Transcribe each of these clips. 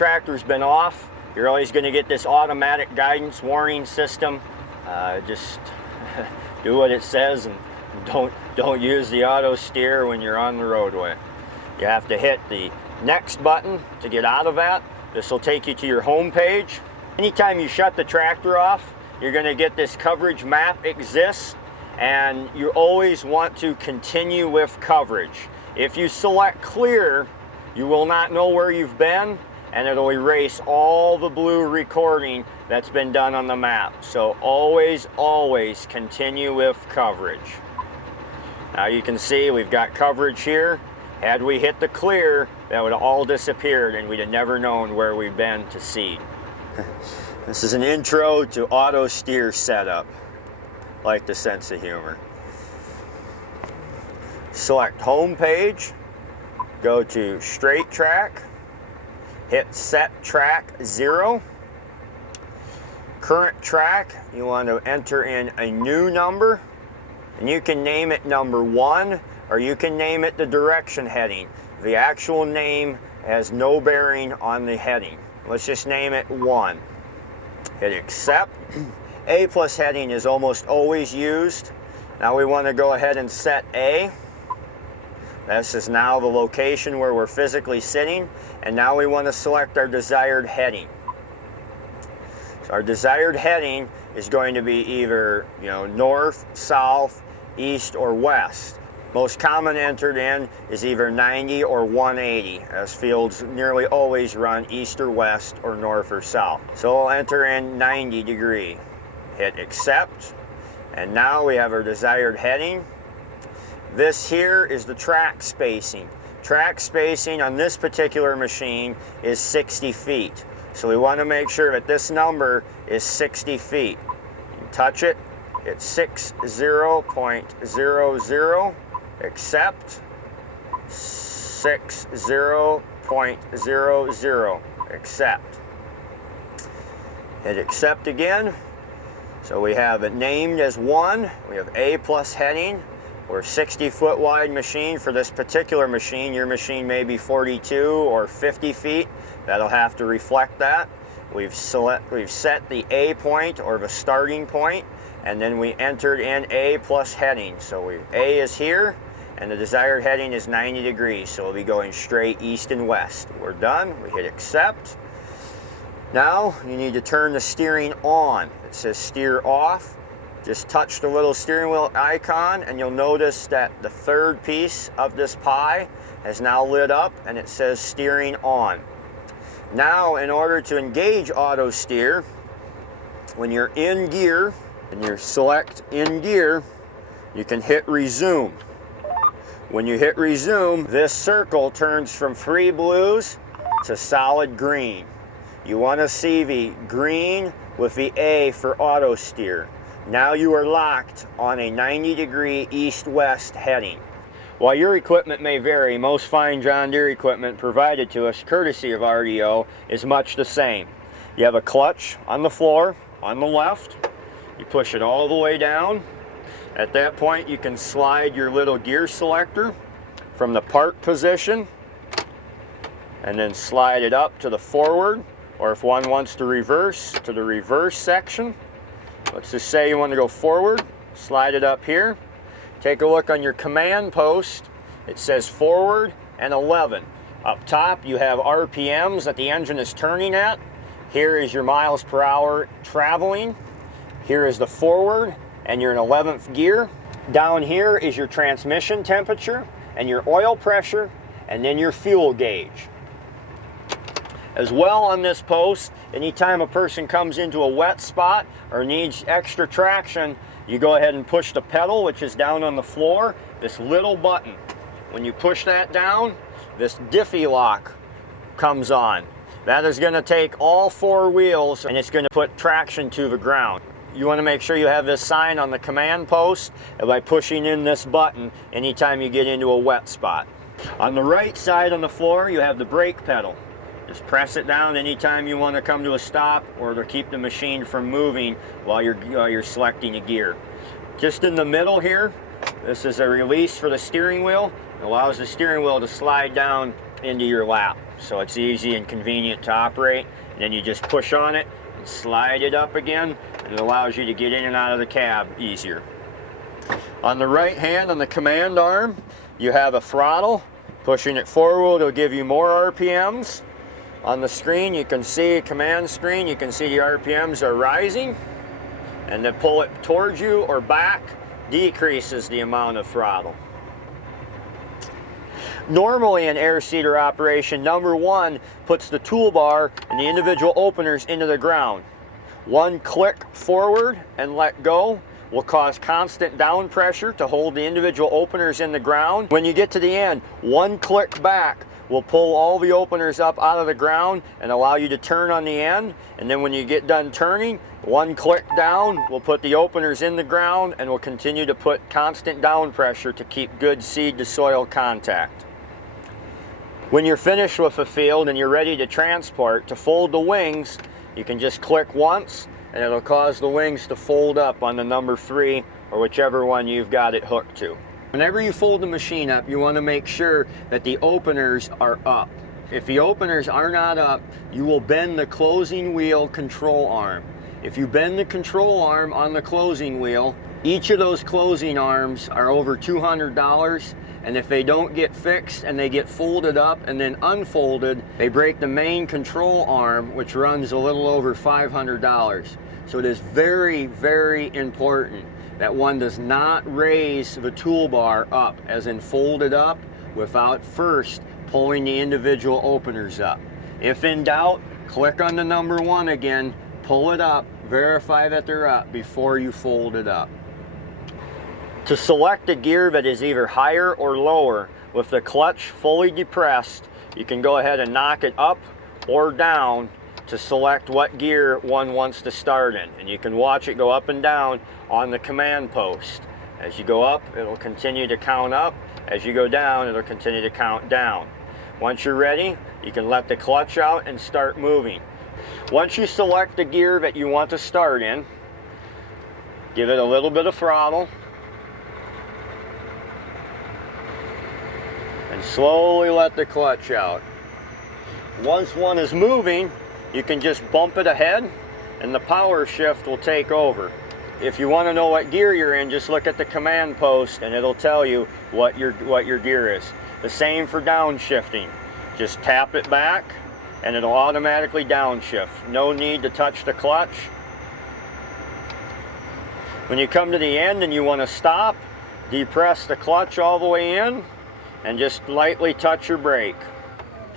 tractor's been off, you're always going to get this automatic guidance warning system. Just do what it says and don't use the auto steer when you're on the roadway. You have to hit the next button to get out of that. This will take you to your home page. Anytime you shut the tractor off, you're going to get this coverage map exists, and you always want to continue with coverage. If you select clear, you will not know where you've been, and it'll erase all the blue recording that's been done on the map. So always continue with coverage. Now you can see we've got coverage here. Had we hit the clear, that would have all disappeared and we'd have never known where we've been to seed. This is an intro to auto steer setup. Like the sense of humor. Select home page, go to straight track, hit set track 0. Current track, you want to enter in a new number, and you can name it number 1, or you can name it the direction heading. The actual name has no bearing on the heading. Let's just name it 1. Hit accept. A plus heading is almost always used. Now we want to go ahead and set A. This is now the location where we're physically sitting, and now we want to select our desired heading. So our desired heading is going to be either, north, south, east, or west. Most common entered in is either 90 or 180, as fields nearly always run east or west or north or south. So we'll enter in 90 degree. Hit accept, and now we have our desired heading. This here is the track spacing. Track spacing on this particular machine is 60 feet. So we want to make sure that this number is 60 feet. You touch it, it's 60.00, accept, 60.00, accept. Hit accept again. So we have it named as 1, we have A plus heading. We're a 60-foot wide machine. For this particular machine, your machine may be 42 or 50 feet. That'll have to reflect that. We've set the A point, or the starting point, and then we entered in A plus heading. So A is here, and the desired heading is 90 degrees. So we'll be going straight east and west. We're done. We hit accept. Now you need to turn the steering on. It says steer off. Just touch the little steering wheel icon, and you'll notice that the third piece of this pie has now lit up, and it says steering on. Now, in order to engage auto steer, when you're in gear and you select in gear, you can hit resume. When you hit resume, this circle turns from free blues to solid green. You want to see the green with the A for auto steer. Now you are locked on a 90-degree east-west heading. While your equipment may vary, most fine John Deere equipment provided to us, courtesy of RDO, is much the same. You have a clutch on the floor, on the left. You push it all the way down. At that point, you can slide your little gear selector from the park position and then slide it up to the forward, or if one wants to reverse, to the reverse section. Let's just say you want to go forward, slide it up here. Take a look on your command post. It says forward and 11. Up top you have RPMs that the engine is turning at. Here is your miles per hour traveling. Here is the forward, and you're in 11th gear. Down here is your transmission temperature and your oil pressure, and then your fuel gauge. As well, on this post, anytime a person comes into a wet spot or needs extra traction, you go ahead and push the pedal, which is down on the floor, this little button. When you push that down, this Diffie lock comes on. That is going to take all 4 wheels, and it's going to put traction to the ground. You want to make sure you have this sign on the command post by pushing in this button anytime you get into a wet spot. On the right side on the floor, you have the brake pedal. Just press it down anytime you want to come to a stop or to keep the machine from moving while you're selecting a gear. Just in the middle here, this is a release for the steering wheel. It allows the steering wheel to slide down into your lap. so it's easy and convenient to operate. And then you just push on it and slide it up again, and it allows you to get in and out of the cab easier. On the right hand, on the command arm, you have a throttle. Pushing it forward will give you more RPMs. On the screen, you can see, command screen, you can see the RPMs are rising. And to pull it towards you or back decreases the amount of throttle. Normally in air seeder operation, number one puts the toolbar and the individual openers into the ground. One click forward and let go will cause constant down pressure to hold the individual openers in the ground. When you get to the end, one click back will pull all the openers up out of the ground and allow you to turn on the end. And then when you get done turning, one click down will put the openers in the ground and will continue to put constant down pressure to keep good seed to soil contact. When you're finished with a field and you're ready to transport, to fold the wings, you can just click once and it'll cause the wings to fold up on the number 3 or whichever one you've got it hooked to. Whenever you fold the machine up, you want to make sure that the openers are up. If the openers are not up, you will bend the closing wheel control arm. If you bend the control arm on the closing wheel, each of those closing arms are over $200, and if they don't get fixed and they get folded up and then unfolded, they break the main control arm, which runs a little over $500. So it is very, very important that one does not raise the toolbar up, as in fold it up, without first pulling the individual openers up. If in doubt, click on the number 1 again, pull it up, verify that they're up before you fold it up. To select a gear that is either higher or lower, with the clutch fully depressed, you can go ahead and knock it up or down to select what gear one wants to start in. And you can watch it go up and down on the command post. As you go up, it'll continue to count up. As you go down, it'll continue to count down. Once you're ready, you can let the clutch out and start moving. Once you select the gear that you want to start in, give it a little bit of throttle, and slowly let the clutch out. Once one is moving, you can just bump it ahead and the power shift will take over. If you want to know what gear you're in, just look at the command post and it'll tell you what your gear is. The same for downshifting. Just tap it back and it'll automatically downshift. No need to touch the clutch. When you come to the end and you want to stop, depress the clutch all the way in and just lightly touch your brake.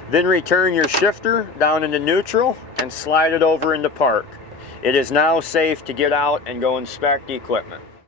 Then return your shifter down into neutral and slide it over into park. It is now safe to get out and go inspect the equipment.